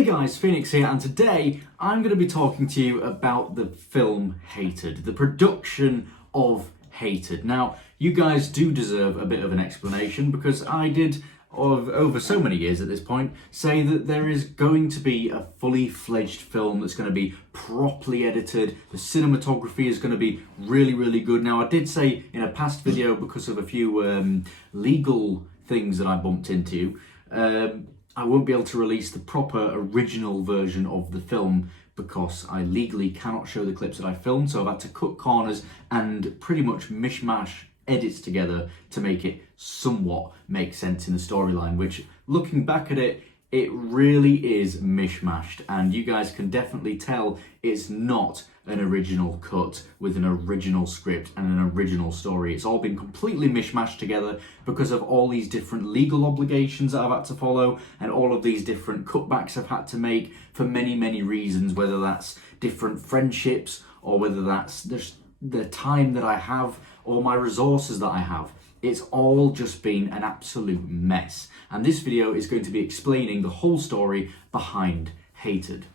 Hey guys, Phoenix here, and today I'm going to be talking to you about the film Hated, the production of Hated. Now, you guys do deserve a bit of an explanation because I did, over so many years at this point, say that there is going to be a fully fledged film that's going to be properly edited. The cinematography is going to be really, really good. Now, I did say in a past video, because of a few legal things that I bumped into, I won't be able to release the proper original version of the film because I legally cannot show the clips that I filmed, so I've had to cut corners and pretty much mishmash edits together to make it somewhat make sense in the storyline, which, looking back at it, it really is mishmashed, and you guys can definitely tell it's not an original cut with an original script and an original story. It's all been completely mishmashed together because of all these different legal obligations that I've had to follow and all of these different cutbacks I've had to make for many, many reasons, whether that's different friendships or whether that's the time that I have or my resources that I have. It's all just been an absolute mess. And this video is going to be explaining the whole story behind Hated.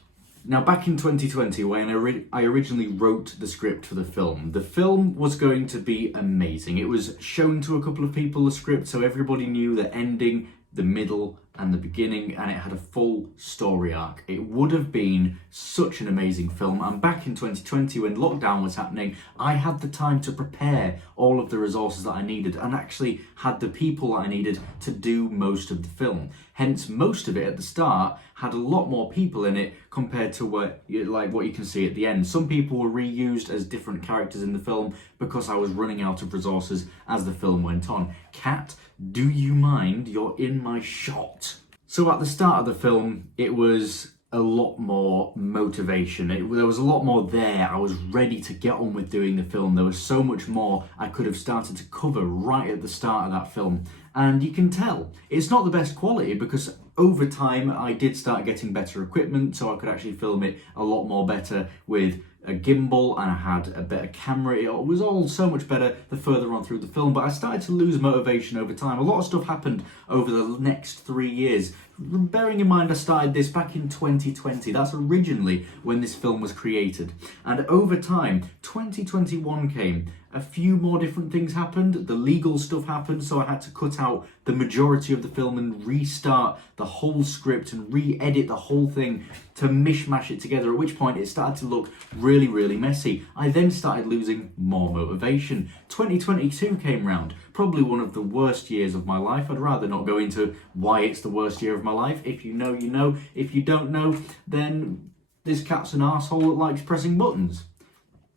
Now, back in 2020, when I originally wrote the script for the film was going to be amazing. It was shown to a couple of people, the script, so everybody knew the ending, the middle, and the beginning, and it had a full story arc. It would have been such an amazing film, and back in 2020 when lockdown was happening, I had the time to prepare all of the resources that I needed and actually had the people that I needed to do most of the film. Hence, most of it at the start had a lot more people in it compared to what you can see at the end. Some people were reused as different characters in the film because I was running out of resources as the film went on. Cat, do you mind? You're in my shot. So at the start of the film, it was a lot more motivation. There was a lot more there. I was ready to get on with doing the film. There was so much more I could have started to cover right at the start of that film. And you can tell it's not the best quality because over time I did start getting better equipment, so I could actually film it a lot more better with a gimbal, and I had a better camera. It was all so much better the further on through the film, but I started to lose motivation over time. A lot of stuff happened over the next 3 years. Bearing in mind I started this back in 2020, that's originally when this film was created. And over time, 2021 came, a few more different things happened, the legal stuff happened, so I had to cut out the majority of the film and restart the whole script and re-edit the whole thing to mishmash it together, at which point it started to look really, really messy. I then started losing more motivation. 2022 came round, probably one of the worst years of my life. I'd rather not go into why it's the worst year of my life. If you know, you know. If you don't know, then this cat's an arsehole that likes pressing buttons.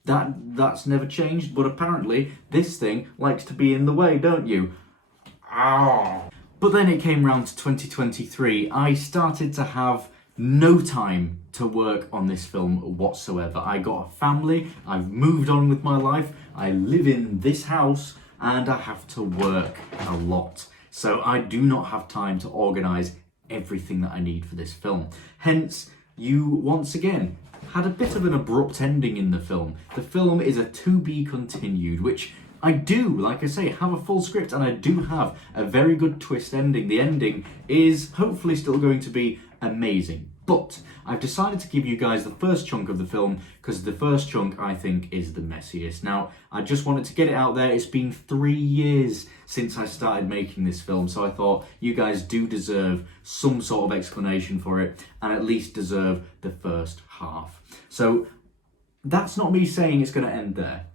That's never changed, but apparently this thing likes to be in the way, don't you? Ow. But then it came round to 2023. I started to have no time to work on this film whatsoever. I got a family, I've moved on with my life, I live in this house, and I have to work a lot. So I do not have time to organise everything that I need for this film. Hence, you once again had a bit of an abrupt ending in the film. The film is a to be continued, which I do, like I say, have a full script, and I do have a very good twist ending. The ending is hopefully still going to be amazing. But I've decided to give you guys the first chunk of the film because the first chunk I think is the messiest. Now, I just wanted to get it out there. It's been 3 years since I started making this film, so I thought you guys do deserve some sort of explanation for it and at least deserve the first half. So that's not me saying it's going to end there.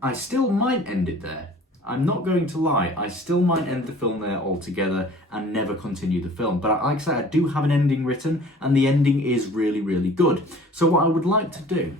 I still might end it there. I'm not going to lie, I still might end the film there altogether and never continue the film. But like I said, I do have an ending written, and the ending is really, really good. So what I would like to do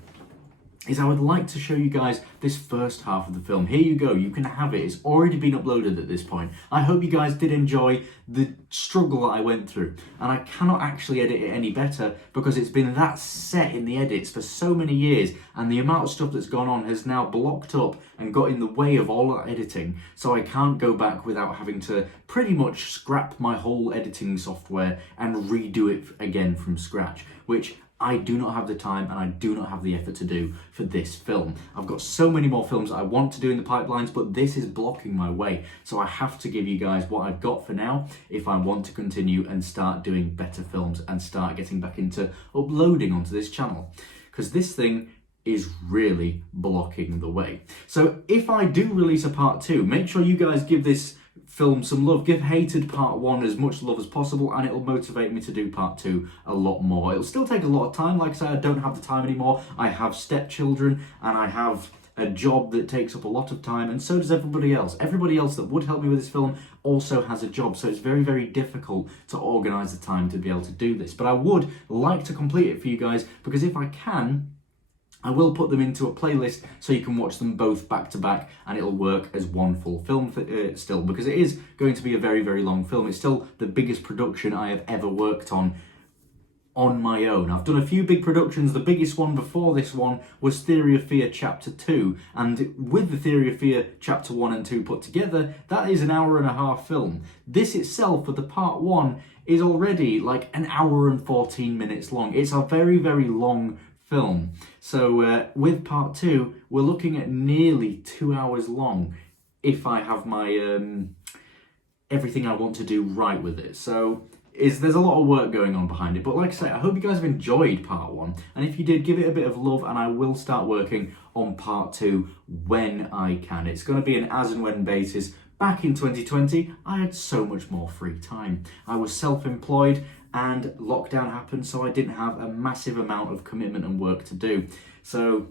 is I would like to show you guys this first half of the film. Here you go, you can have it. It's already been uploaded at this point. I hope you guys did enjoy the struggle that I went through. And I cannot actually edit it any better because it's been that set in the edits for so many years, and the amount of stuff that's gone on has now blocked up and got in the way of all that editing. So I can't go back without having to pretty much scrap my whole editing software and redo it again from scratch, which I do not have the time and I do not have the effort to do for this film. I've got so many more films I want to do in the pipelines, but this is blocking my way. So I have to give you guys what I've got for now if I want to continue and start doing better films and start getting back into uploading onto this channel. Because this thing is really blocking the way. So if I do release a part 2, make sure you guys give this film some love. Give Hated Part 1 as much love as possible, and it'll motivate me to do Part 2 a lot more. It'll still take a lot of time. Like I said, I don't have the time anymore. I have stepchildren and I have a job that takes up a lot of time, and so does everybody else. Everybody else that would help me with this film also has a job, so it's very, very difficult to organise the time to be able to do this. But I would like to complete it for you guys, because if I can, I will put them into a playlist so you can watch them both back to back, and it'll work as one full film still, because it is going to be a very, very long film. It's still the biggest production I have ever worked on my own. I've done a few big productions. The biggest one before this one was Theory of Fear Chapter 2, and with the Theory of Fear Chapter 1 and 2 put together, that is an hour-and-a-half film. This itself, for the Part 1, is already like an hour and 14 minutes long. It's a very, very long film. So with Part 2, we're looking at nearly 2 hours long if I have my everything I want to do right with it. So there's a lot of work going on behind it. But like I say, I hope you guys have enjoyed Part 1. And if you did, give it a bit of love, and I will start working on Part 2 when I can. It's going to be an as and when basis. Back in 2020, I had so much more free time. I was self-employed and lockdown happened, so I didn't have a massive amount of commitment and work to do. So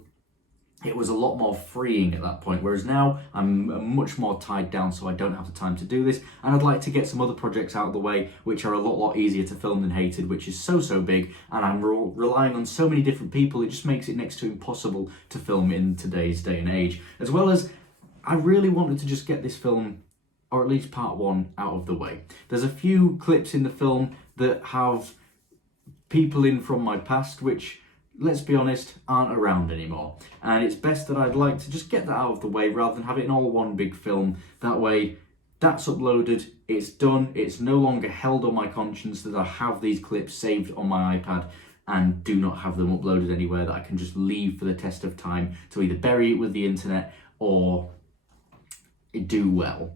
it was a lot more freeing at that point, whereas now I'm much more tied down, so I don't have the time to do this. And I'd like to get some other projects out of the way, which are a lot easier to film than Hated, which is so big, and I'm relying on so many different people, it just makes it next to impossible to film in today's day and age. As well as, I really wanted to just get this film, or at least Part 1, out of the way. There's a few clips in the film that have people in from my past, which, let's be honest, aren't around anymore. And it's best that I'd like to just get that out of the way rather than have it in all one big film. That way, that's uploaded, it's done, it's no longer held on my conscience that I have these clips saved on my iPad and do not have them uploaded anywhere that I can just leave for the test of time to either bury it with the internet or do well,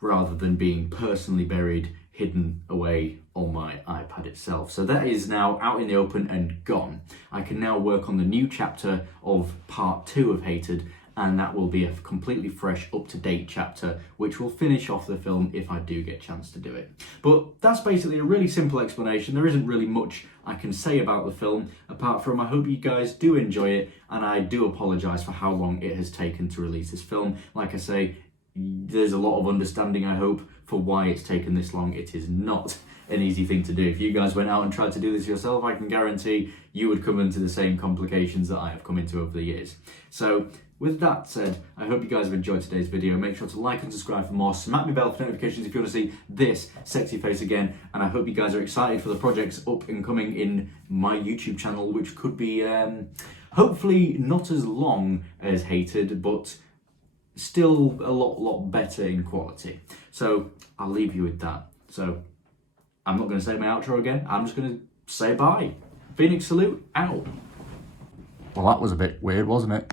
rather than being personally buried, hidden away on my iPad itself. So that is now out in the open and gone. I can now work on the new chapter of Part 2 of Hated, and that will be a completely fresh, up-to-date chapter, which will finish off the film if I do get a chance to do it. But that's basically a really simple explanation. There isn't really much I can say about the film, apart from I hope you guys do enjoy it, and I do apologise for how long it has taken to release this film. Like I say, there's a lot of understanding, I hope, for why it's taken this long. It is not an easy thing to do. If you guys went out and tried to do this yourself, I can guarantee you would come into the same complications that I have come into over the years. So with that said, I hope you guys have enjoyed today's video. Make sure to like and subscribe for more. Smack the bell for notifications if you want to see this sexy face again. And I hope you guys are excited for the projects up and coming in my YouTube channel, which could be hopefully not as long as Hated, but still a lot better in quality. So I'll leave you with that. So I'm not going to say my outro again. I'm just going to say bye. Phoenix salute out. Well, that was a bit weird, wasn't it?